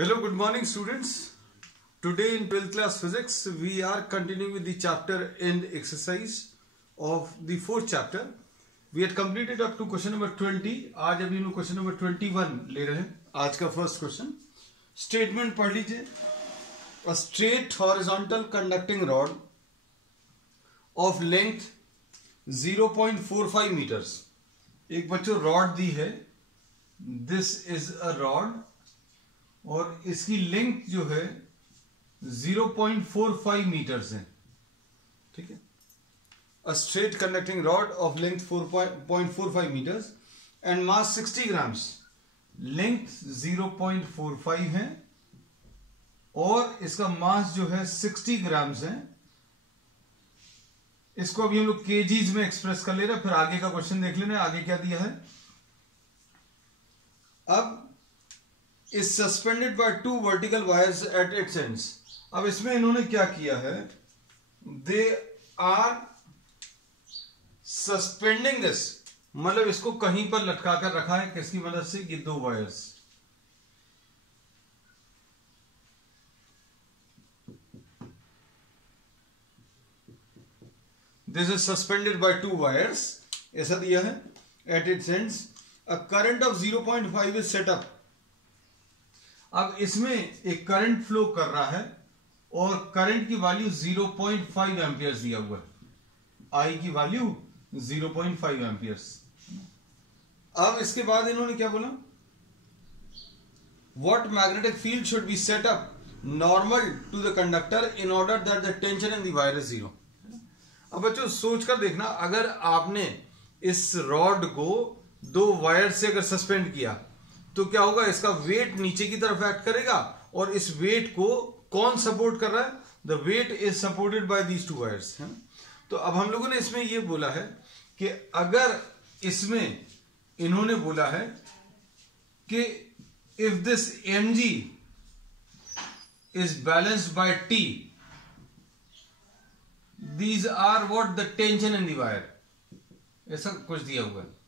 Hello, good morning students. Today in 12th class physics we are continuing with the chapter end exercise of the fourth chapter. We had completed up to question number 20. आज अभी हम लोग question number 21 ले रहे हैं. आज का first question. Statement पढ़ लीजिए. A straight horizontal conducting rod of length 0.45 meters. एक बच्चों rod दी है. This is a rod. और इसकी लेंथ जो है 0.45 मीटर्स है. ठीक है. A straight conducting rod of length 4.45 metres and mass 60 grams. Length 0.45 है और इसका मास जो है 60 ग्राम्स है. इसको अभी हम लोग केजीज में एक्सप्रेस कर ले रहे हैं. फिर आगे का क्वेश्चन देख लेना. आगे क्या दिया है. अब is suspended by two vertical wires at its ends. अब इसमें इन्होंने क्या किया है. They are suspending this. मतलब इसको कहीं पर लटका कर रखा है. किसकी मदद से. ये दो wires. This is suspended by two wires. ऐसा दिया है. At its ends a current of 0.5 is set up. अब इसमें एक करंट फ्लो कर रहा है और करंट की वैल्यू 0.5 एम्पियर्स दिया हुआ है. आई की वैल्यू 0.5 एम्पियर्स. अब इसके बाद इन्होंने क्या बोला. What magnetic field should be set up normal to the conductor in order that the tension in the wire is 0. अब बच्चों सोचकर देखना. अगर आपने इस रॉड को दो वायर से अगर सस्पेंड किया तो क्या होगा. इसका वेट नीचे की तरफ एक्ट करेगा और इस वेट को कौन सपोर्ट कर रहा है. The weight is supported by these two wires. तो अब हम लोगों ने इसमें यह बोला है कि अगर इसमें इन्होंने बोला है कि if this mg is balanced by t, these are what the tension in the wire. ऐसा कुछ दिया हुआ है.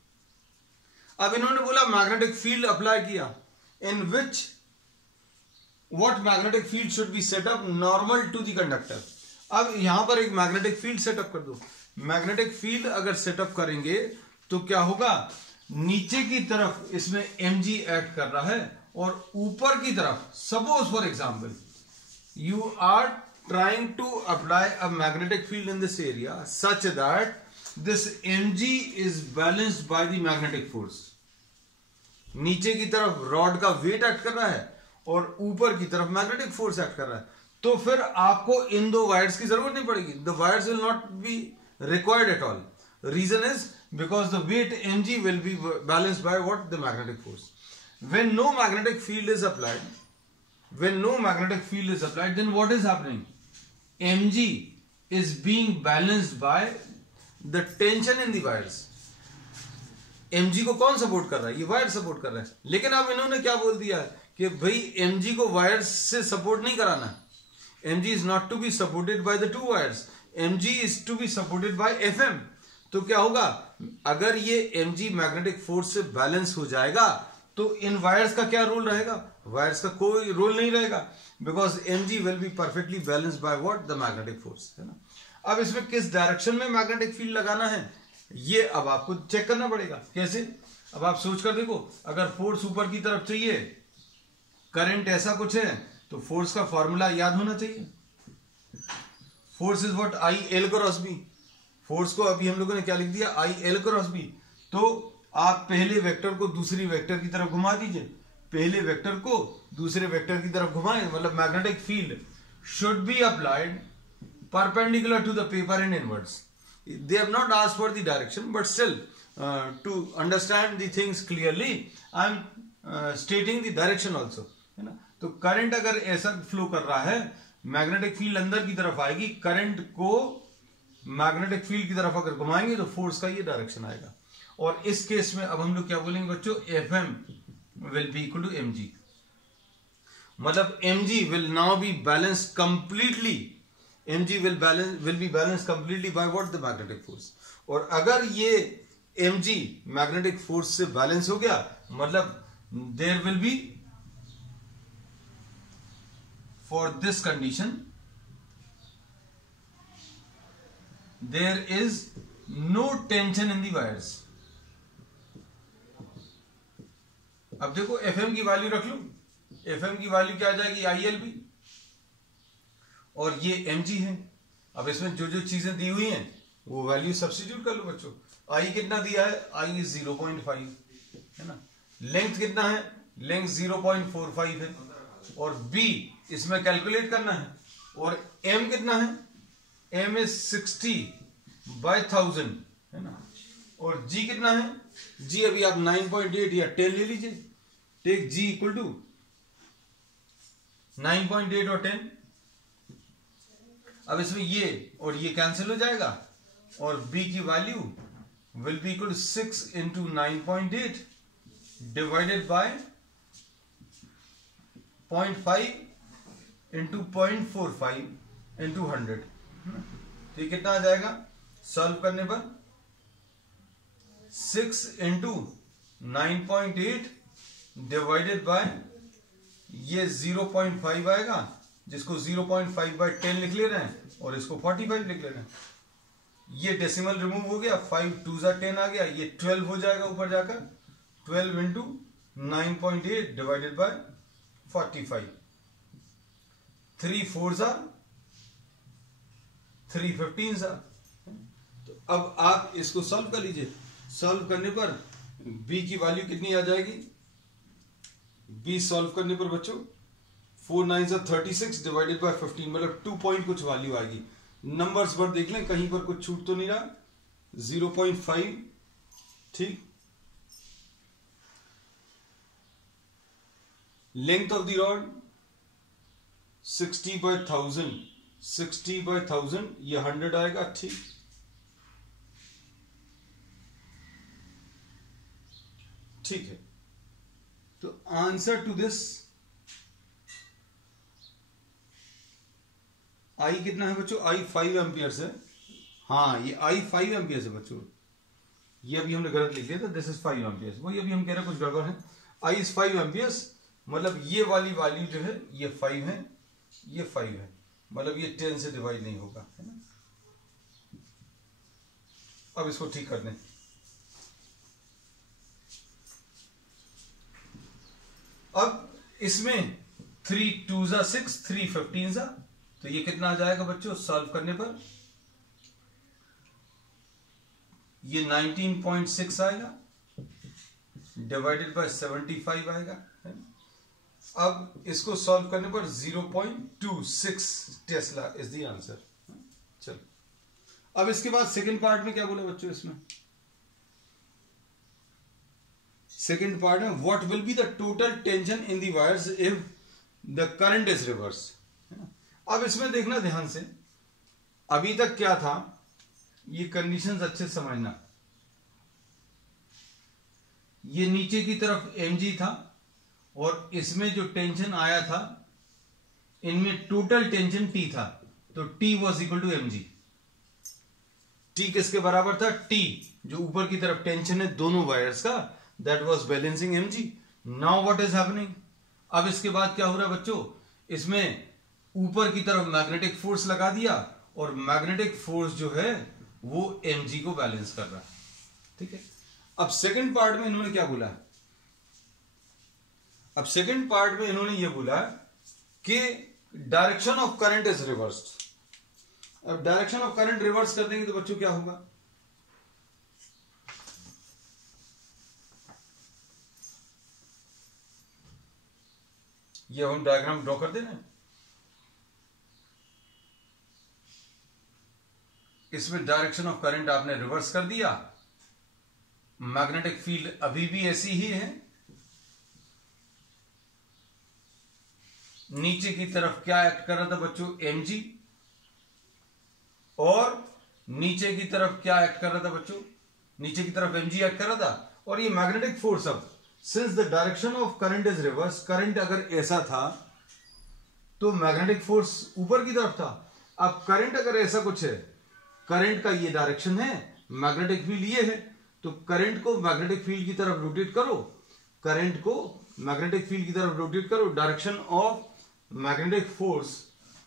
अब इन्होंने बोला मैग्नेटिक फील्ड अप्लाई किया. In which what magnetic field should be setup normal to the conductor. अब यहां पर एक मैग्नेटिक फील्ड सेटअप कर दो. मैग्नेटिक फील्ड अगर सेटअप करेंगे तो क्या होगा. नीचे की तरफ इसमें mg एक्ट कर रहा है और ऊपर की तरफ suppose for example you are trying to apply a magnetic field in this area such that this mg is balanced by the magnetic force. नीचे की तरफ रॉड का वेट एक्ट कर रहा है और ऊपर की तरफ मैग्नेटिक फोर्स एक्ट कर रहा है. तो फिर आपको इन दो वायर्स की जरूरत नहीं पड़ेगी. The wires will not be required at all. Reason is because the weight mg will be balanced by what the magnetic force. When no magnetic field is applied, then what is happening. mg is being balanced by the tension in the wires. mg को कौन support कर रहा है. ये wire support कर रहा है. लेकिन अब इन्होंने क्या बोल दिया है कि भाई mg को वायर्स से सपोर्ट नहीं कराना. mg is not to be supported by the two wires. mg is to be supported by fm. तो क्या होगा. अगर ये mg मैग्नेटिक फोर्स से बैलेंस हो जाएगा तो इन वायर्स का क्या रोल रहेगा. वायर्स का कोई रोल नहीं रहेगा because mg will be perfectly balanced by what the magnetic force. है ना. अब इसमें किस डायरेक्शन में मैग्नेटिक फील्ड लगाना है ये अब आपको चेक करना पड़ेगा. कैसे. अब आप सोच कर देखो. अगर फोर्स ऊपर की तरफ चाहिए, करंट ऐसा कुछ है, तो फोर्स का फॉर्मूला याद होना चाहिए. Force is what I L cross B. Force को अभी हम लोगों ने क्या लिख दिया. I L cross B. तो आप पहले वेक्टर को दूसरी वेक्टर की तरफ घुमा दीजिए. पहले वेक्टर को दूसरे वेक्टर की तरफ घुमाएं. मतलब magnetic field should be applied perpendicular to the paper and inwards. They have not asked for the direction, but still to understand the things clearly I am stating the direction also. है ना. तो current अगर ऐसा flow कर रहा है, magnetic field अंदर की तरफ आएगी. करंट को मैग्नेटिक फील्ड की तरफ अगर घुमाएंगे तो फोर्स का ये डायरेक्शन आएगा. और इस केस में अब हम लोग क्या बोलेंगे बच्चों. fm will be equal to mg. मतलब mg will now be balanced completely. mg will be balanced completely by what the magnetic force. और अगर ये mg मैग्नेटिक फोर्स से बैलेंस हो गया मतलब there will be for this condition there is no tension in the wires. अब देखो Fm की वैल्यू रख लो, Fm की वैल्यू क्या आ जाएगी, ILB, और ये mg है. अब इसमें जो जो चीजें दी हुई हैं वो वैल्यू सब्स्टिट्यूट कर लो बच्चों. I कितना दिया है, I is 0.5 है ना. लेंथ कितना है, लेंथ 0.45 है, और B इसमें कैलकुलेट करना है, और M कितना है, M is 60/1000 है ना, और G कितना है, G अभी आप 9.8 या 10 ले लीजिए. टेक G इक्वल टू 9.8 और 10. अब इसमें ये और ये कैंसिल हो जाएगा, और B की value will be equal to 6 into 9.8 divided by 0.5 into 0.45 into 100. तो ये कितना आ जाएगा सॉल्व करने पर, 6 इंटू 9.8 डिवाइडेड बाय ये 0.5 आएगा, जिसको 0.5 बाय 10 लिख ले रहे हैं, और इसको 45 लिख ले रहे हैं. ये डेसिमल रिमूव हो गया, 5 2 जा 10 आ गया, ये 12 हो जाएगा ऊपर जाकर. 12 इंटू 9.8 डिवाइडेड बाय 45, 3 4 जा 3 15 जा. तो अब आप इसको सॉल्व कर लीजिए. सॉल्व करने पर b की वैल्यू कितनी आ जाएगी, b सॉल्व करने पर बच्चों 4 9 जा 36 डिवाइडेड बाय 15, मतलब 2 पॉइंट कुछ वैल्यू आएगी. नंबर्स पर देख लें कहीं पर कुछ छूट तो नहीं रहा. 0.5 ठीक. लेंथ ऑफ द रॉड 60/1000, 60/1000 ये 100 आएगा. ठीक. ठीक है. तो आंसर टू दिस आई कितना है बच्चों, आई 5 एम्पियर्स है. हाँ ये आई 5 एम्पियर्स है बच्चों. ये अभी हमने गलत लिख दिया था, दिस इज 5 एम्पियर्स. वही अभी हम कह रहे हैं कुछ गड़बड़ है. आई इज 5 एम्पियर्स, मतलब ये वाली वैल्यू जो है ये 5 है, ये 5 है, मतलब ये 10 से डिवाइड नहीं होगा, है ना. अब इसको ठीक कर दें. अब इसमें 3 2 जा 6, 3 15 जा, तो ये कितना आ जाएगा बच्चों सॉल्व करने पर, ये 19.6 आएगा डिवाइडेड बाय 75 आएगा. अब इसको सॉल्व करने पर 0.26 टेस्ला इज द आंसर. चलो अब इसके बाद सेकंड पार्ट में क्या बोला बच्चों, इसमें सेकंड पार्ट में what will be the total tension in the wires if the current is reverse. अब इसमें देखना ध्यान से, अभी तक क्या था, ये कंडीशंस अच्छे से समझना. ये नीचे की तरफ mg था, और इसमें जो टेंशन आया था, इनमें टोटल टेंशन T था, तो T was equal to mg. T किसके बराबर था, T जो ऊपर की तरफ टेंशन है दोनों वायर्स का, that was balancing mg. Now what is happening, अब इसके बाद क्या हो रहा है बच्चों, इसमें ऊपर की तरफ मैग्नेटिक फोर्स लगा दिया, और मैग्नेटिक फोर्स जो है वो mg को बैलेंस कर रहा है. ठीक है. अब सेकंड पार्ट में इन्होंने क्या बोला, अब सेकंड पार्ट में इन्होंने ये बोला कि direction of current is reversed. अब डायरेक्शन ऑफ करंट रिवर्स कर देंगे तो बच्चों क्या होगा, ये हम डायग्राम ड्रॉ कर देना. इसमें डायरेक्शन ऑफ करंट आपने रिवर्स कर दिया, मैग्नेटिक फील्ड अभी भी ऐसी ही है, नीचे की तरफ क्या एक्ट कर रहा था बच्चों, mg, और नीचे की तरफ क्या एक्ट कर रहा था बच्चों, नीचे की तरफ mg एक्ट कर रहा था, और ये मैग्नेटिक फोर्स. अब since the direction of current is reverse, current अगर ऐसा था तो मैग्नेटिक फोर्स ऊपर की तरफ था. अब करंट अगर ऐसा कुछ है, करंट का ये डायरेक्शन है, मैग्नेटिक फील्ड ये है, तो करंट को मैग्नेटिक फील्ड की तरफ रोटेट करो, करंट को मैग्नेटिक फील्ड की तरफ रोटेट करो. Direction of magnetic force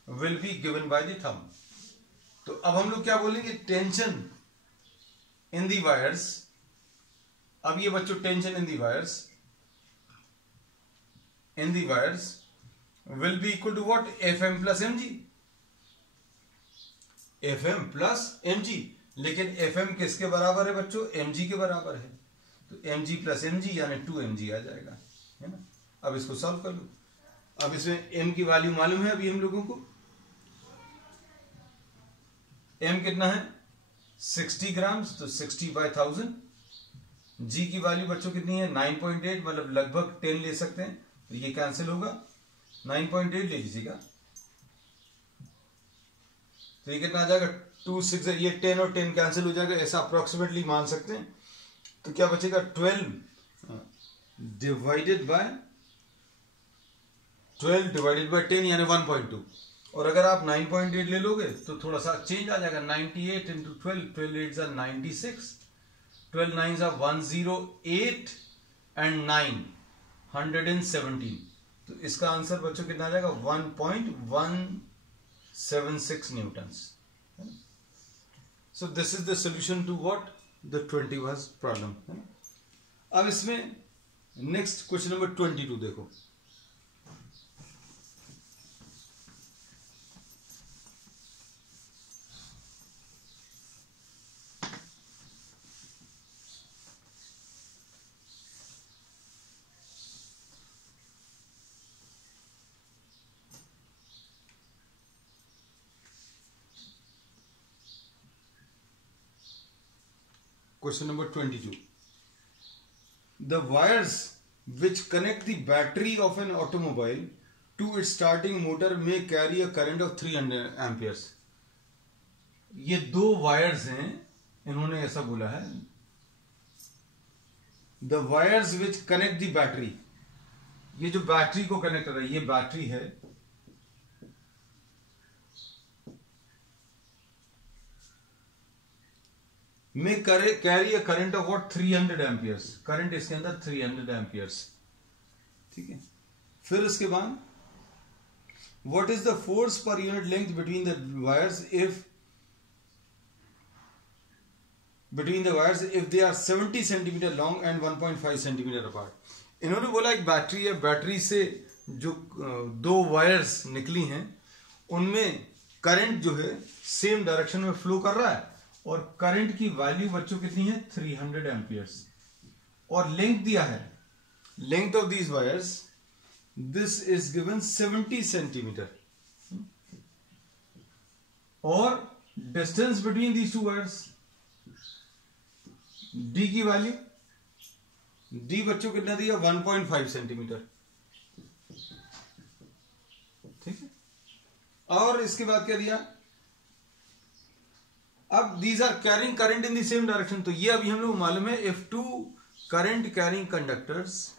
will be given by the thumb. तो अब हम लोग क्या बोलेंगे, टेंशन इन दी वायर्स। अब ये बच्चों tension in the wires will be equal to what, Fm plus mg। Fm plus mg, लेकिन Fm किसके बराबर है बच्चों, mg के बराबर है। तो mg प्लस mg यानी 2mg आ जाएगा, है ना। अब इसको सॉल्व कर लो। अब इसमें m की वैल्यू मालूम है अभी हम लोगों को। m कितना है 60 ग्राम, तो 60 बाय 1000। g की वैल्यू बच्चों कितनी है 9.8, मतलब लगभग 10 ले सकते हैं, तो ये कैंसिल होगा, 9.8 ले लीजिएगा। तो ये कितना आ जाएगा 2 6, ये 10 और 10 कैंसिल हो जाएगा, ऐसा अप्रोक्सीमेटली मान सकते हैं। तो क्या बचेगा 12 डिवाइडेड बाय 10 यानी 1.2। और अगर आप 9.8 ले लोगे तो थोड़ा सा चेंज आ जाएगा, 98 इंटू 12 8 are 96, 12 9 are 108 एंड 9 117। तो इसका आंसर बच्चों कितना आ जाएगा 1.176 newtons. So this is the solution to what, the 21st problem, है ना। अब इसमें नेक्स्ट क्वेश्चन नंबर 22 देखो। Question number 22. The wires which connect the battery of an automobile to its starting motor may carry a current of 300 amperes. ये दो wires हैं, इन्होंने ऐसा बोला है। The wires which connect the battery, ये जो बैटरी को कनेक्ट कर रहा है, ये बैटरी है, में carry a current of what 300 amperes. Current इसके अंदर 300 एम्पियर्स, ठीक है। फिर उसके बाद what is the force per unit length between the wires if they are 70 centimetre long and 1.5 centimetre apart. इन्होंने बोला एक बैटरी है, बैटरी से जो दो वायर्स निकली हैं उनमें करंट जो है सेम डायरेक्शन में फ्लो कर रहा है, और करंट की वैल्यू बच्चों कितनी है 300 एम्पियर्स, और लेंथ दिया है, length of these wires this is given 70 centimetre, और distance between these two wires D की वैल्यू, डी बच्चों कितना दिया 1.5 सेंटीमीटर, ठीक है। और इसके बाद क्या दिया, अब these are carrying current in the same direction. तो ये अभी हम लोग मालूम है, if two current carrying conductors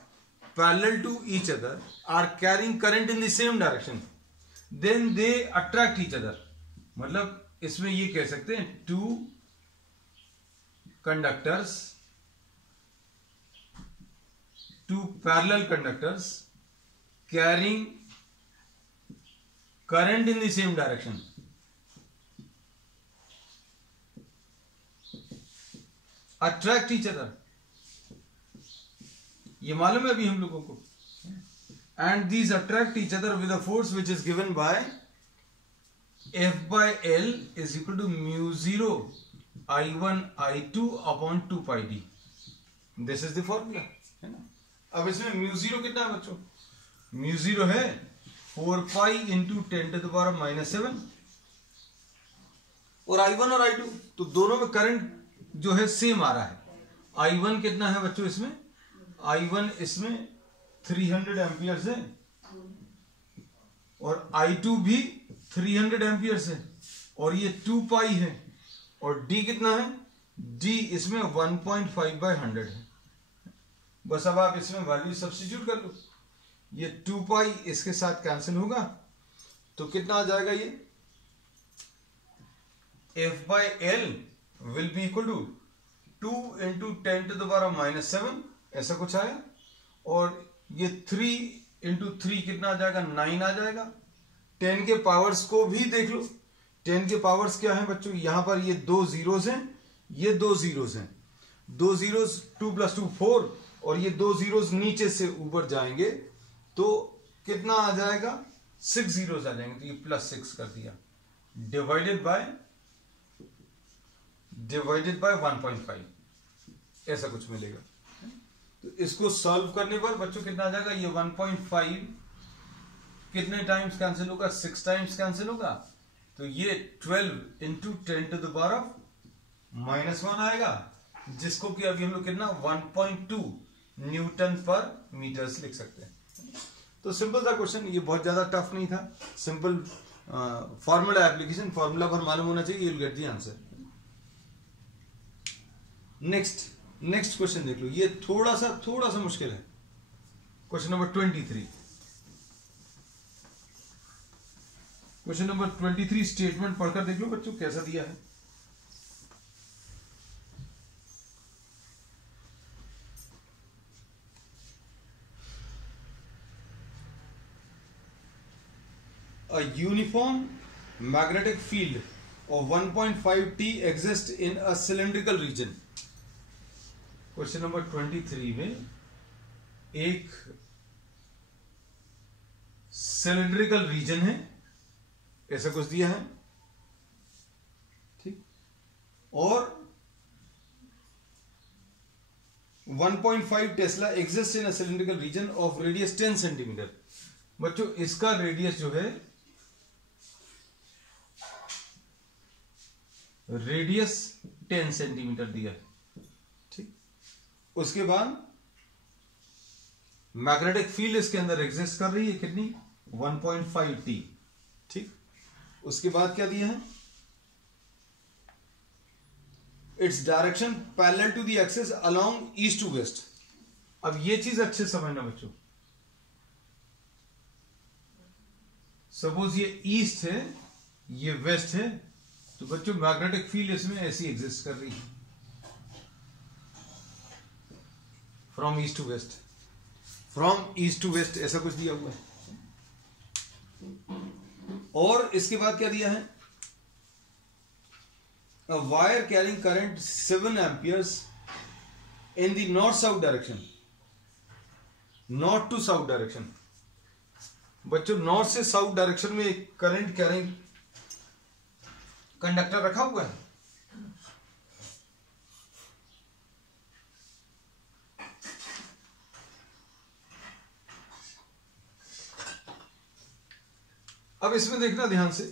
parallel to each other are carrying current in the same direction then they attract each other. मतलब इसमें ये कह सकते हैं two conductors, two parallel conductors carrying current in the same direction attract each other, ये मालूम है अभी हम लोगों को। And these attract each other with a force which is given by F by L is equal to mu 0 I1 I2 upon 2 pi d. This is the formula, है ना। अब इसमें म्यू 0 कितना है बच्चों, म्यू 0 है 4 pi into 10 to the power -7, और I1 और I2 तो दोनों में करंट जो है सेम आ रहा है। I1 कितना है बच्चों इसमें, I1 इसमें 300 एम्पियर्स है, और I2 भी 300 एम्पियर्स है, और ये 2 पाई है, और D कितना है, D इसमें 1.5/100 है। बस अब आप इसमें वैल्यू सब्स्टिट्यूट कर लो, ये 2 पाई इसके साथ कैंसिल होगा, तो कितना आ जाएगा, ये F by L will be equal to 2 into 10 to the power -7, ऐसा कुछ आया, और ये 3 इंटू 3 कितना आ जाएगा, 9 आ जाएगा। 10 के पावर्स को भी देख लो, 10 के पावर्स क्या है बच्चों, यहां पर ये 2 जीरोस हैं, ये 2 जीरोस हैं, 2 जीरोस 2 + 2 4, और ये 2 जीरोस नीचे से ऊपर जाएंगे तो कितना आ जाएगा, 6 जीरोस आ जाएंगे, तो ये +6 कर दिया, डिवाइडेड बाय 1.5, ऐसा कुछ मिलेगा। तो इसको सॉल्व करने पर बच्चों कितना आ जाएगा, ये 1.5 कितने टाइम्स कैंसिल होगा, 6 टाइम्स कैंसिल होगा, तो ये 12 × 10⁻⁻1 आएगा, जिसको कि अभी हम लोग कितना 1.2 न्यूटन पर मीटर्स लिख सकते हैं। तो सिंपल था क्वेश्चन, ये बहुत ज्यादा टफ नहीं था, सिंपल फॉर्मूला एप्लीकेशन, फॉर्मूला पर मालूम होना चाहिए, you'll get the answer। Next question देख लो, ये थोड़ा सा मुश्किल है। Question number 23। Question number 23 statement पढ़कर देख लो बच्चों कैसा दिया है। A uniform magnetic field of 1.5 T exists in a cylindrical region। Question number 23 में एक सिलिंड्रिकल रीजन है, ऐसा कुछ दिया है, ठीक, और 1.5 tesla exist in a cylindrical region of radius 10 centimetre. बच्चों इसका रेडियस जो है, रेडियस 10 सेंटीमीटर दिया है, ठीक। उसके बाद मैग्नेटिक फील्ड इसके अंदर एग्जिस्ट कर रही है, कितनी 1.5 T, ठीक। उसके बाद क्या दिया है, its direction parallel to the axis along east to west. अब ये चीज अच्छे से समझना बच्चों, सपोज ये ईस्ट है, ये वेस्ट है, तो बच्चों मैग्नेटिक फील्ड इसमें ऐसी एग्जिस्ट कर रही है, फ्रॉम ईस्ट टू वेस्ट, ऐसा कुछ दिया हुआ है। और इसके बाद क्या दिया है, a wire carrying current 7 amperes in the north south direction, north to south direction। बच्चों नॉर्थ से साउथ डायरेक्शन में एक करंट कैरिंग कंडक्टर रखा हुआ है, अब इसमें देखना ध्यान से,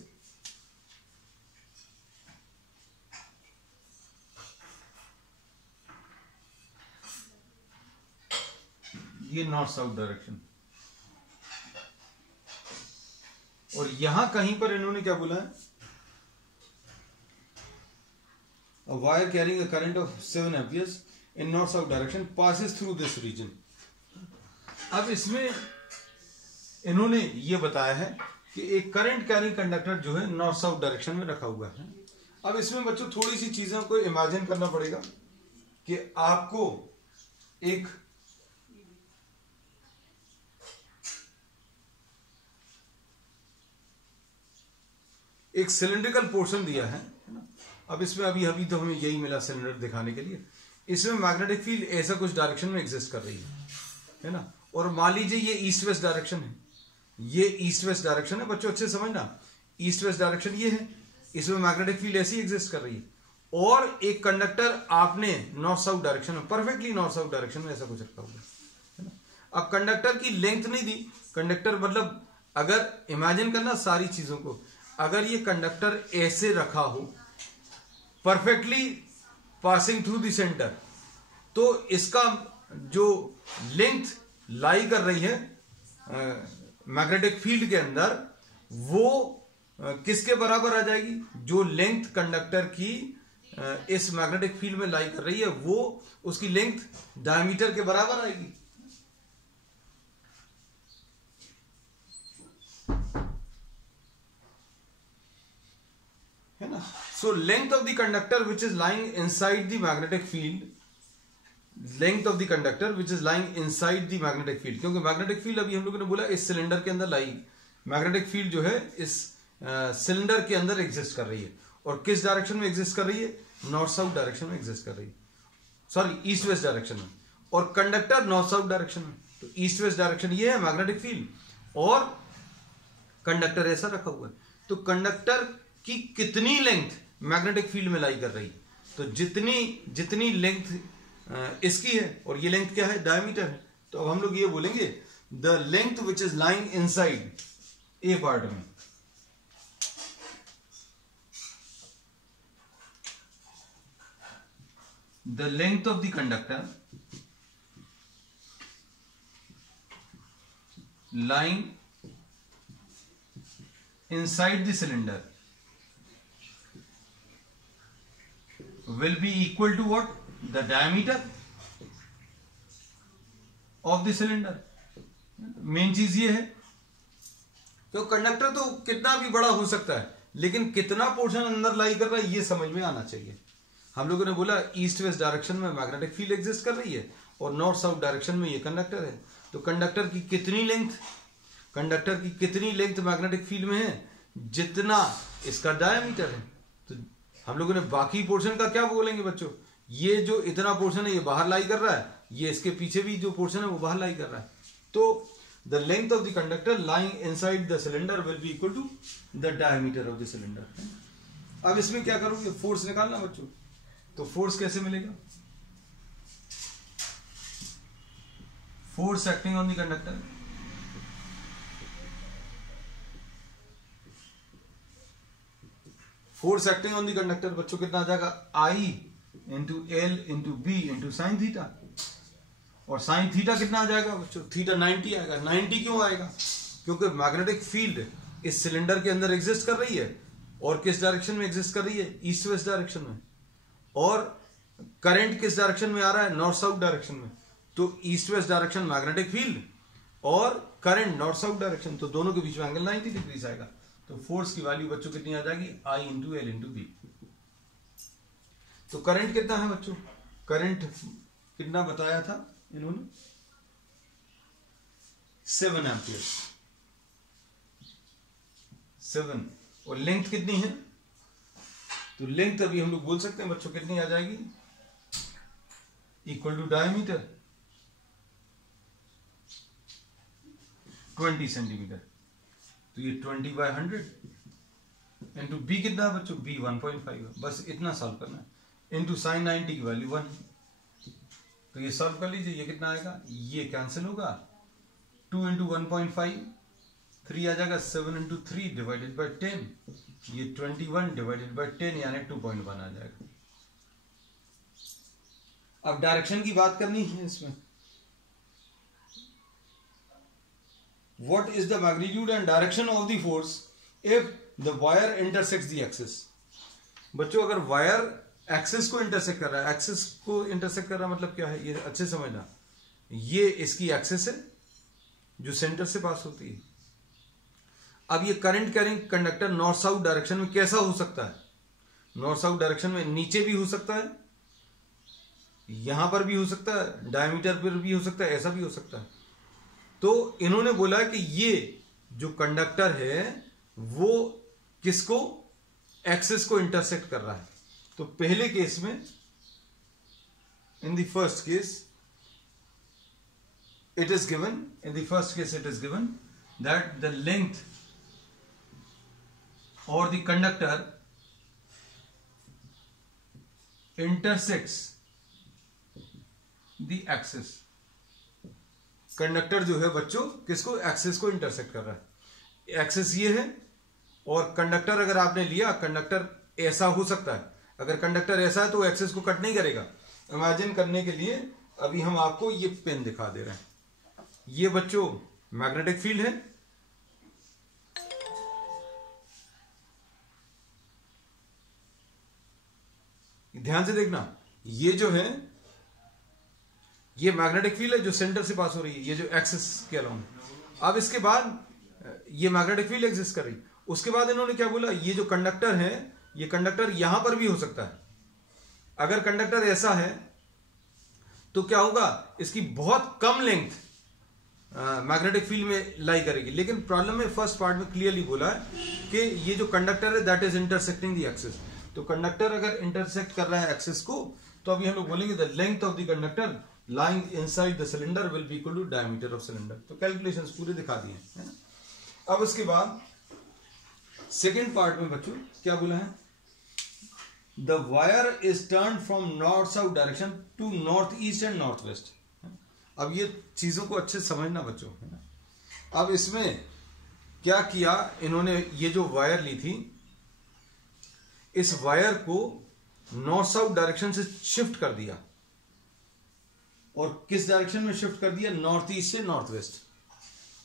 ये नॉर्थ साउथ डायरेक्शन, और यहां कहीं पर इन्होंने क्या बोला है, a wire carrying a current of 7 amperes in north south direction passes through this region। अब इसमें इन्होंने ये बताया है कि एक करंट कैरिंग कंडक्टर जो है नॉर्थ साउथ डायरेक्शन में रखा हुआ है। अब इसमें बच्चों थोड़ी सी चीजों को इमेजिन करना पड़ेगा कि आपको एक सिलिंड्रिकल पोर्शन दिया है ना। अब इसमें अभी तो हमें यही मिला सिलेंडर दिखाने के लिए, इसमें मैग्नेटिक फील्ड ऐसा कुछ डायरेक्शन में एग्जिस्ट कर रही है ना। और मान लीजिए ये ईस्ट वेस्ट डायरेक्शन है, ये ईस्ट वेस्ट डायरेक्शन है बच्चों, अच्छे समझना, ईस्ट वेस्ट डायरेक्शन ये है, इसमें मैग्नेटिक फील्ड ऐसी एग्जिस्ट कर रही है, और एक कंडक्टर आपने नॉर्थ साउथ डायरेक्शन में, परफेक्टली नॉर्थ साउथ डायरेक्शन में ऐसा कुछ रखा हुआ है ना। अब कंडक्टर की लेंथ नहीं दी, कंडक्टर मतलब अगर इमेजिन करना सारी चीजों को, अगर ये कंडक्टर ऐसे रखा हो perfectly passing through the centre, तो इसका जो लेंथ लाई कर रही है मैग्नेटिक फील्ड के अंदर, वो किसके बराबर आ जाएगी, जो लेंथ कंडक्टर की इस मैग्नेटिक फील्ड में लाई कर रही है, वो उसकी लेंथ डायमीटर के बराबर आएगी। है ना। So length of the conductor which is lying inside the magnetic field length of the conductor which is lying inside the magnetic field, क्योंकि मैग्नेटिक फील्ड अभी हम लोगों ने बोला इस सिलेंडर के अंदर लाई, मैग्नेटिक फील्ड जो है इस सिलेंडर के अंदर एग्जिस्ट कर रही है, और किस डायरेक्शन में एग्जिस्ट कर रही है, नॉर्थ साउथ डायरेक्शन में एग्जिस्ट कर रही है, सॉरी ईस्ट वेस्ट डायरेक्शन में, और कंडक्टर नॉर्थ साउथ डायरेक्शन में। तो ईस्ट वेस्ट डायरेक्शन ये है मैग्नेटिक फील्ड, और कंडक्टर ऐसा रखा हुआ है। तो कंडक्टर की कितनी लेंथ मैग्नेटिक फील्ड में लाई कर रही है, तो जितनी लेंथ इसकी है, और ये लेंथ क्या है, डायमीटर है, तो अब हम लोग ये बोलेंगे the length which is lying inside a part में, the length of the conductor lying inside the cylinder will be equal to what, the diameter of the cylinder। Main चीज ये है, तो कंडक्टर तो कितना भी बड़ा हो सकता है, लेकिन कितना पोर्शन अंदर लाई कर रहा है ये समझ में आना चाहिए। हम लोगों ने बोला ईस्ट वेस्ट डायरेक्शन में मैग्नेटिक फील्ड एग्जिस्ट कर रही है, और नॉर्थ साउथ डायरेक्शन में ये कंडक्टर है। तो कंडक्टर की कितनी लेंथ मैग्नेटिक फील्ड में है, जितना इसका डायमीटर है। तो हम लोगों ने बाकी पोर्शन का क्या बोलेंगे बच्चों, ये जो इतना पोर्शन है ये बाहर लाई कर रहा है, ये इसके पीछे भी जो पोर्शन है वो बाहर लाई कर रहा है। तो the length of the conductor lying inside the cylinder will be equal to the diameter of the cylinder. अब इसमें क्या करोगे, फोर्स निकालना बच्चों। तो फोर्स कैसे मिलेगा, force acting on the conductor, force acting on the conductor बच्चों कितना आ जाएगा, I into L into B into sine theta, और साइन थीटा कितना आ जाएगा बच्चों, थीटा 90 आएगा। 90 क्यों आएगा, क्योंकि मैग्नेटिक फील्ड इस सिलेंडर के अंदर एग्जिस्ट कर रही है, और किस डायरेक्शन में एग्जिस्ट कर रही है, ईस्ट वेस्ट डायरेक्शन में, और करंट किस डायरेक्शन में आ रहा है, नॉर्थ साउथ डायरेक्शन में। तो east west direction magnetic field और करंट नॉर्थ साउथ डायरेक्शन, तो दोनों के बीच में एंगल 90 डिग्री आएगा। तो फोर्स की वैल्यू बच्चों कितनी आ जाएगी, आई इंटू एल इंटू बी। तो करंट कितना है बच्चों, करंट कितना बताया था इन्होंने, 7 एम्पियर, 7, और लेंथ कितनी है, तो लेंथ अभी हम लोग बोल सकते हैं बच्चों कितनी आ जाएगी, इक्वल टू डायमीटर 20 सेंटीमीटर। तो ये 20/100 इंटू बी कितना है बच्चों, बी 1.5 है, बस इतना सॉल्व करना है, इंटू साइन 90 की वैल्यू 1। तो ये सॉल्व कर लीजिए, ये कितना आएगा, ये कैंसिल होगा, 2 इंटू 1.5 3 आ जाएगा, 7 इंटू 3 डिवाइडेड बाई 10, ये 21 डिवाइडेड बाई 10 यानी 2.1 आ जाएगा। अब डायरेक्शन की बात करनी है इसमें, what is the magnitude and direction of the force if the wire intersects the axis। बच्चों अगर वायर एक्सिस को इंटरसेक्ट कर रहा है, एक्सिस को इंटरसेक्ट कर रहा है मतलब क्या है, ये अच्छे समझना, ये इसकी एक्सिस है जो सेंटर से पास होती है। अब ये current carrying conductor north south direction में कैसा हो सकता है, नॉर्थ साउथ डायरेक्शन में नीचे भी हो सकता है, यहां पर भी हो सकता है, डायमीटर पर भी हो सकता है, ऐसा भी हो सकता है। तो इन्होंने बोला कि ये जो कंडक्टर है वो किसको, एक्सिस को इंटरसेक्ट कर रहा है। तो पहले केस में, in the first case it is given, that the length और the conductor intersects the axis. Conductor जो है बच्चों किसको, एक्सिस को इंटरसेक्ट कर रहा है, एक्सिस ये है, और कंडक्टर अगर आपने लिया, कंडक्टर ऐसा हो सकता है, अगर कंडक्टर ऐसा है तो एक्सिस को कट नहीं करेगा। इमेजिन करने के लिए अभी हम आपको ये पेन दिखा दे रहे हैं, ये बच्चों मैग्नेटिक फील्ड है, ध्यान से देखना, ये जो है ये मैग्नेटिक फील्ड है जो सेंटर से पास हो रही है, ये जो एक्सिस के अलाउंग। अब इसके बाद ये मैग्नेटिक फील्ड एग्जिस्ट कर रही, उसके बाद इन्होंने क्या बोला, ये जो कंडक्टर है, ये कंडक्टर यहां पर भी हो सकता है। अगर कंडक्टर ऐसा है तो क्या होगा, इसकी बहुत कम लेंथ मैग्नेटिक फील्ड में लाई करेगी। लेकिन प्रॉब्लम में फर्स्ट पार्ट में क्लियरली बोला है कि ये जो कंडक्टर है that is intersecting the axis. तो कंडक्टर अगर इंटरसेक्ट कर रहा है एक्सिस को, तो अभी हम लोग बोलेंगे the length of the conductor lying inside the cylinder will be equal to diameter of cylinder. तो कैलकुलेशंस पूरे दिखा दिए है ना। अब उसके बाद सेकेंड पार्ट में बच्चों क्या बोला है, the wire is turn from north south direction to north east and north west. अब ये चीजों को अच्छे से समझना बच्चों, है ना। अब इसमें क्या किया इन्होंने, ये जो वायर ली थी, इस वायर को नॉर्थ साउथ डायरेक्शन से शिफ्ट कर दिया। और किस डायरेक्शन में शिफ्ट कर दिया, नॉर्थ ईस्ट से नॉर्थ वेस्ट।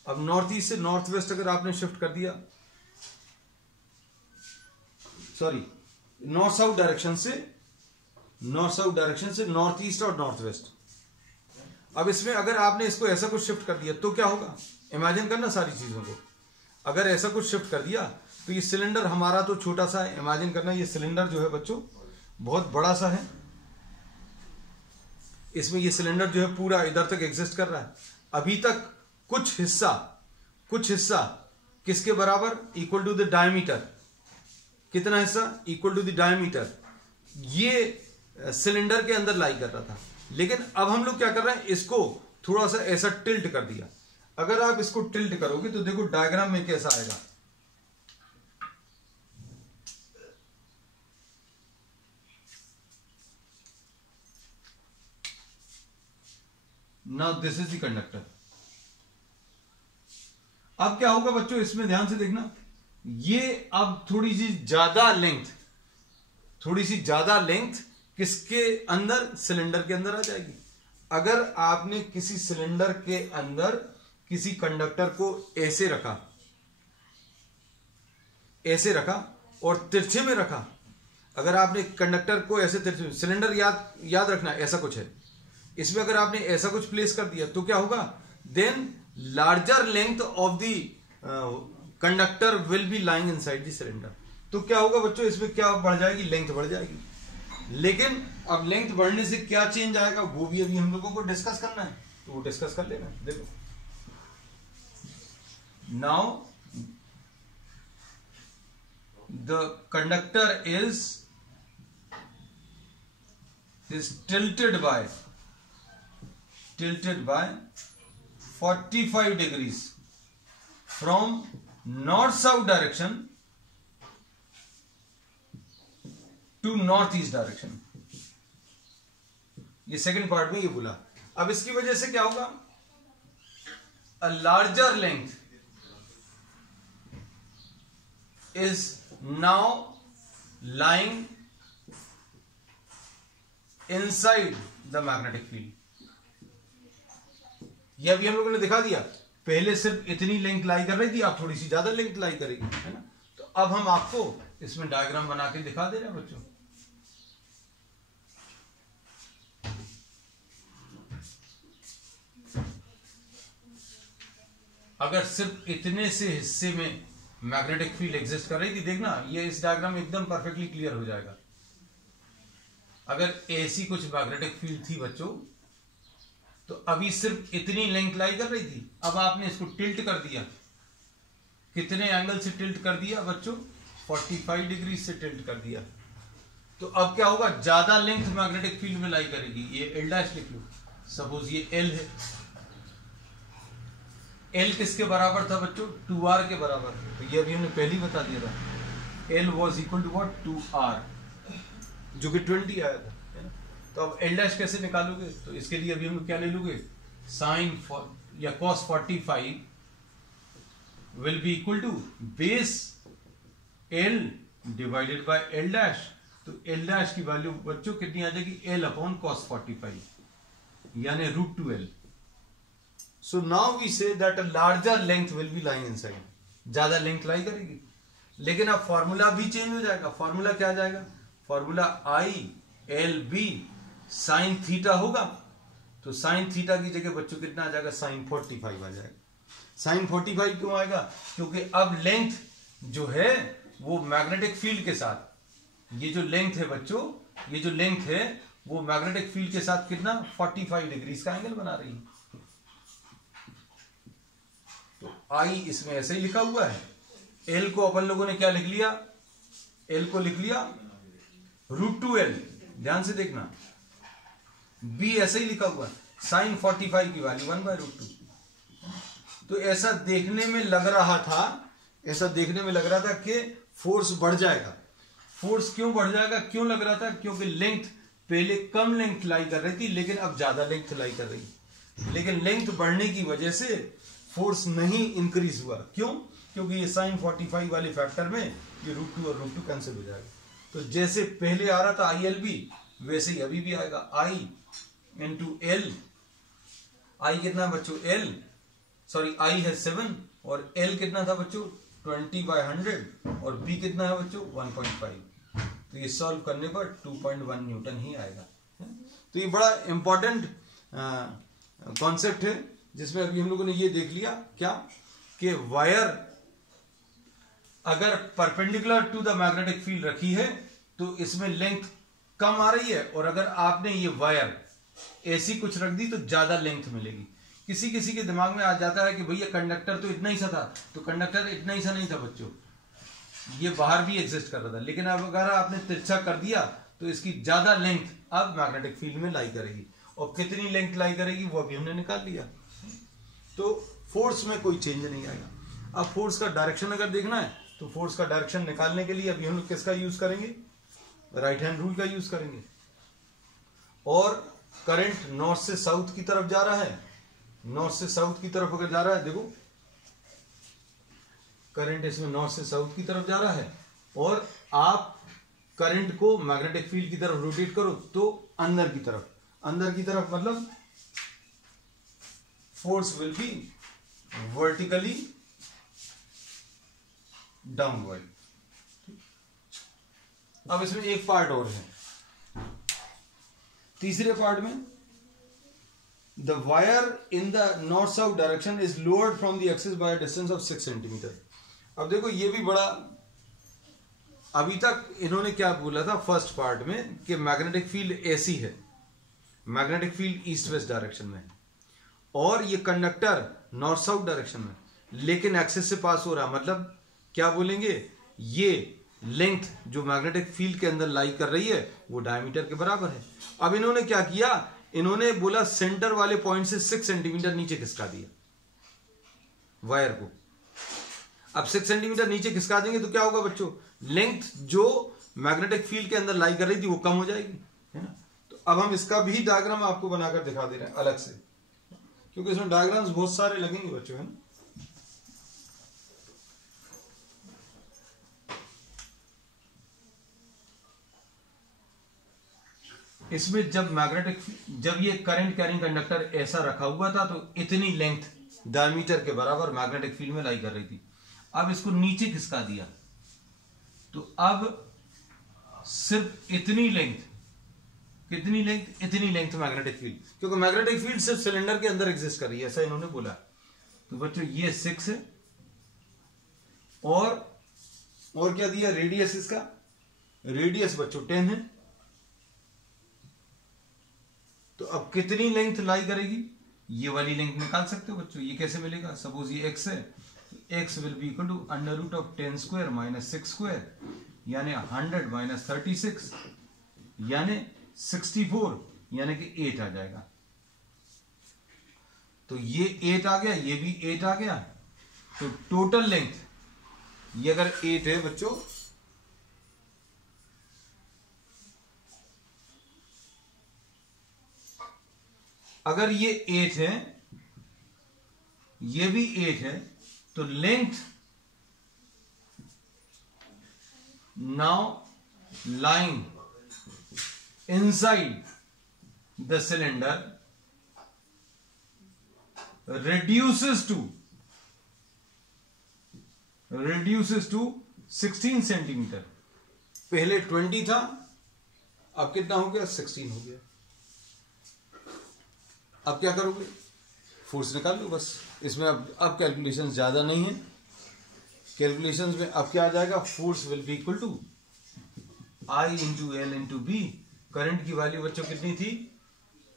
अब नॉर्थ ईस्ट से नॉर्थ वेस्ट अगर आपने शिफ्ट कर दिया, सॉरी नॉर्थ साउथ डायरेक्शन से नॉर्थ ईस्ट और नॉर्थ वेस्ट। अब इसमें अगर आपने इसको ऐसा कुछ शिफ्ट कर दिया तो क्या होगा, इमेजिन करना सारी चीजों को। अगर ऐसा कुछ शिफ्ट कर दिया तो ये सिलेंडर हमारा तो छोटा सा है, इमेजिन करना ये सिलेंडर जो है बच्चों बहुत बड़ा सा है। इसमें ये सिलेंडर जो है पूरा इधर तक एग्जिस्ट कर रहा है। अभी तक कुछ हिस्सा किसके बराबर, इक्वल टू द डायमीटर। कितना हिस्सा, इक्वल टू द डायमीटर, ये सिलेंडर के अंदर लाई कर रहा था। लेकिन अब हम लोग क्या कर रहे हैं, इसको थोड़ा सा ऐसा टिल्ट कर दिया। अगर आप इसको टिल्ट करोगे तो देखो डायग्राम में कैसा आएगा। Now this is the conductor. अब क्या होगा बच्चों, इसमें ध्यान से देखना, ये अब थोड़ी सी ज्यादा लेंथ किसके अंदर, सिलेंडर के अंदर आ जाएगी। अगर आपने किसी सिलेंडर के अंदर किसी कंडक्टर को ऐसे रखा और तिरछे में रखा, अगर आपने कंडक्टर को ऐसे तिरछे, सिलेंडर याद रखना ऐसा कुछ है, इसमें अगर आपने ऐसा कुछ प्लेस कर दिया तो क्या होगा, then larger length of the conductor will be lying inside the cylinder. तो क्या होगा बच्चों, इसमें क्या बढ़ जाएगी, लेंथ बढ़ जाएगी। लेकिन अब लेंथ बढ़ने से क्या चेंज आएगा वो भी अभी हम लोगों को डिस्कस करना है, तो वो डिस्कस कर लेना। देखो now the conductor is tilted by 45 degrees from north south direction to north east direction। ये सेकंड पार्ट में ये बोला। अब इसकी वजह से क्या होगा, अ larger length is now lying inside the magnetic field. ये अभी हम लोगों ने दिखा दिया, पहले सिर्फ इतनी लेंथ लाई कर रही थी, आप थोड़ी सी ज्यादा लेंथ लाई करेगी, है ना। तो अब हम आपको इसमें डायग्राम बना के दिखा दे रहे हैं बच्चों। अगर सिर्फ इतने से हिस्से में मैग्नेटिक फील्ड एग्जिस्ट कर रही थी, देखना ये इस डायग्राम में एकदम परफेक्टली क्लियर हो जाएगा। अगर ऐसी कुछ मैग्नेटिक फील्ड थी बच्चों, तो अभी सिर्फ इतनी लेंथ लाई कर रही थी, अब आपने इसको टिल्ट कर दिया। कितने एंगल से टिल्ट कर दिया बच्चों, 45 डिग्री से टिल्ट कर दिया। तो अब क्या होगा, ज्यादा लेंथ मैग्नेटिक फील्ड में लाई करेगी। ये एल डैश लिख लो, सपोज ये एल है। एल किसके बराबर था बच्चों, 2r के बराबर। तो ये अभी हमने पहले ही बता दिया था, L was equal to what, 2r, जो कि 20 आया था, है ना। तो अब एल डैश कैसे निकालोगे, तो इसके लिए अभी हम लोग क्या ले लोगे, साइन या cos 45 will be equal to base L divided by L dash. तो एल डैश की वैल्यू बच्चों कितनी आ जाएगी, एल अपॉन cos 45 यानी √2l। So now we say that a larger length will be lying inside, ज्यादा length lie करेगी। लेकिन अब फॉर्मूला भी चेंज हो जाएगा। फॉर्मूला क्या आ जाएगा, फॉर्मूला ILB साइन थीटा होगा। तो साइन थीटा की जगह बच्चों कितना आ जाएगा, साइन 45 आ जाएगा। साइन 45 क्यों आएगा, क्योंकि अब लेंथ जो है वो मैग्नेटिक फील्ड के साथ, ये जो लेंथ है बच्चों, ये जो लेंथ है वो मैग्नेटिक फील्ड के साथ कितना 45 डिग्रीज का एंगल बना रही है। तो आई इसमें ऐसे ही लिखा हुआ है। एल को अपन लोगों ने क्या लिख लिया, एल को लिख लिया √2l, ध्यान से देखना। बी ऐसे ही लिखा हुआ है, साइन 45 की वैल्यू 1/√2। तो ऐसा देखने में लग रहा था, ऐसा देखने में लग रहा था कि फोर्स बढ़ जाएगा। फोर्स क्यों बढ़ जाएगा, क्यों लग रहा था, क्योंकि लेंथ पहले कम लेंथ लाई कर रही थी, लेकिन अब ज्यादा लेंथ लाई कर रही है। लेकिन लेंथ बढ़ने की वजह से फोर्स नहीं इंक्रीज हुआ। क्यों? क्योंकि ये साइन 45 वाले फैक्टर में ये √2 और √2 कैंसिल हो जाएगा। तो जैसे पहले आ रहा था ILB, वैसे ही अभी भी आएगा I इंटू एल। आई कितना है बच्चों, एल सॉरी आई है 7 और एल कितना था बच्चों 20/100 और बी कितना है बच्चों 1.5। तो ये सॉल्व करने पर 2.1 न्यूटन ही आएगा। तो ये बड़ा इंपॉर्टेंट कॉन्सेप्ट है, जिसमें अभी हम लोगों ने ये देख लिया क्या कि वायर अगर perpendicular to the magnetic field रखी है तो इसमें लेंथ कम आ रही है, और अगर आपने ये वायर ऐसी कुछ रख दी तो ज्यादा लेंथ मिलेगी। किसी किसी के दिमाग में आ जाता है कि भैया कंडक्टर तो इतना ही सा था, तो कंडक्टर इतना ही सा नहीं था बच्चों, ये बाहर भी एग्जिस्ट कर रहा था। लेकिन अब अगर आपने तिरछा कर दिया तो इसकी ज्यादा लेंथ अब मैग्नेटिक फील्ड में लाई करेगी, और कितनी लेंथ लाई करेगी वो अभी हमने निकाल लिया। तो फोर्स में कोई चेंज नहीं आएगा। अब फोर्स का डायरेक्शन अगर देखना है तो फोर्स का डायरेक्शन निकालने के लिए अभी हम लोग किसका यूज करेंगे, राइट हैंड रूल का यूज करेंगे। और करंट नॉर्थ से साउथ की तरफ जा रहा है, नॉर्थ से साउथ की तरफ अगर जा रहा है, देखो करंट इसमें नॉर्थ से साउथ की तरफ जा रहा है, और आप करंट को मैग्नेटिक फील्ड की तरफ रोटेट करो तो अंदर की तरफ, अंदर की तरफ मतलब force will be vertically downward. अब इसमें एक पार्ट और है, तीसरे पार्ट में the wire in the north south direction is lowered from the axis by a distance of 6 centimetre. अब देखो ये भी बड़ा, अभी तक इन्होंने क्या बोला था फर्स्ट पार्ट में कि मैग्नेटिक फील्ड ऐसी है, magnetic field east west direction में है, और ये कंडक्टर नॉर्थ साउथ डायरेक्शन में, लेकिन एक्सिस से पास हो रहा, मतलब क्या बोलेंगे, ये लेंथ जो मैग्नेटिक फील्ड के अंदर लाई कर रही है वो डायमीटर के बराबर है। अब इन्होंने क्या किया, इन्होंने बोला सेंटर वाले पॉइंट से 6 सेंटीमीटर नीचे खिसका दिया वायर को। अब 6 सेंटीमीटर नीचे खिसका देंगे तो क्या होगा बच्चों, लेंथ जो मैग्नेटिक फील्ड के अंदर लाई कर रही थी वो कम हो जाएगी, है ना। तो अब हम इसका भी डायग्राम आपको बनाकर दिखा दे रहे हैं अलग से, क्योंकि इसमें डायग्राम्स बहुत सारे लगेंगे बच्चों, है ना। इसमें जब ये करंट कैरिंग कंडक्टर ऐसा रखा हुआ था तो इतनी लेंथ डायमीटर के बराबर मैग्नेटिक फील्ड में लाई कर रही थी। अब इसको नीचे खिसका दिया तो अब सिर्फ इतनी लेंथ, कितनी लेंथ, इतनी लेंथ मैग्नेटिक फील्ड, क्योंकि मैग्नेटिक फील्ड सिर्फ सिलेंडर के अंदर एग्जिस्ट कर रही है, ऐसा इन्होंने बोला। तो बच्चों ये 6 है, और क्या दिया, रेडियस, इसका रेडियस बच्चों 10 है। तो अब कितनी लेंथ लाई करेगी, ये वाली लेंथ निकाल सकते हो बच्चों। ये कैसे मिलेगा, सपोज ये x है, x will be equal to √10² - 6² यानी 100 - 36 यानी 64 यानी कि 8 आ जाएगा। तो ये 8 आ गया, ये भी 8 आ गया, तो टोटल लेंथ ये अगर 8 है बच्चों, अगर ये 8 है, ये भी 8 है, तो length now lying inside the cylinder reduces to 16 centimetre. पहले 20 था, अब कितना हो गया, 16 हो गया। अब क्या करोगे, फोर्स निकाल लो बस। इसमें अब कैलकुलेशंस ज्यादा नहीं है, कैलकुलेशंस में अब क्या आ जाएगा, force will be equal to I × L × B current की वैल्यू बच्चों कितनी थी,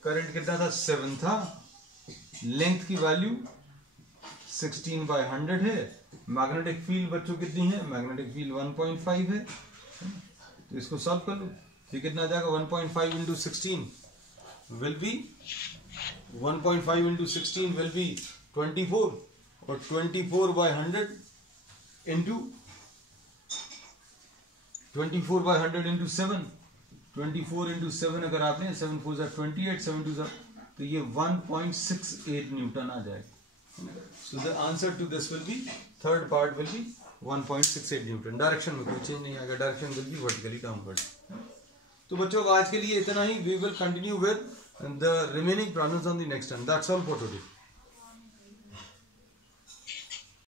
करंट कितना था 7 था, लेंथ की वैल्यू 16/100 है, मैग्नेटिक फील्ड बच्चों कितनी है, मैग्नेटिक फील्ड 1.5 है। तो इसको सॉल्व कर लो, तो कितना आ जाएगा 1.5 into 16 will be 1.5 into 16 will be 24 और 24/100 इंटू 24/100 इंटू 7, 24 इंटू 7 अगर आपने 7 4 28 7 2 तो ये 1.68 न्यूटन आ जाएगा। So the answer to this will be, third part will be 1.68 newton. Direction में कोई चेंज नहीं आएगा, direction will be vertically downward. तो बच्चों आज के लिए इतना ही, we will continue with the remaining problems on the next time. That's all for today.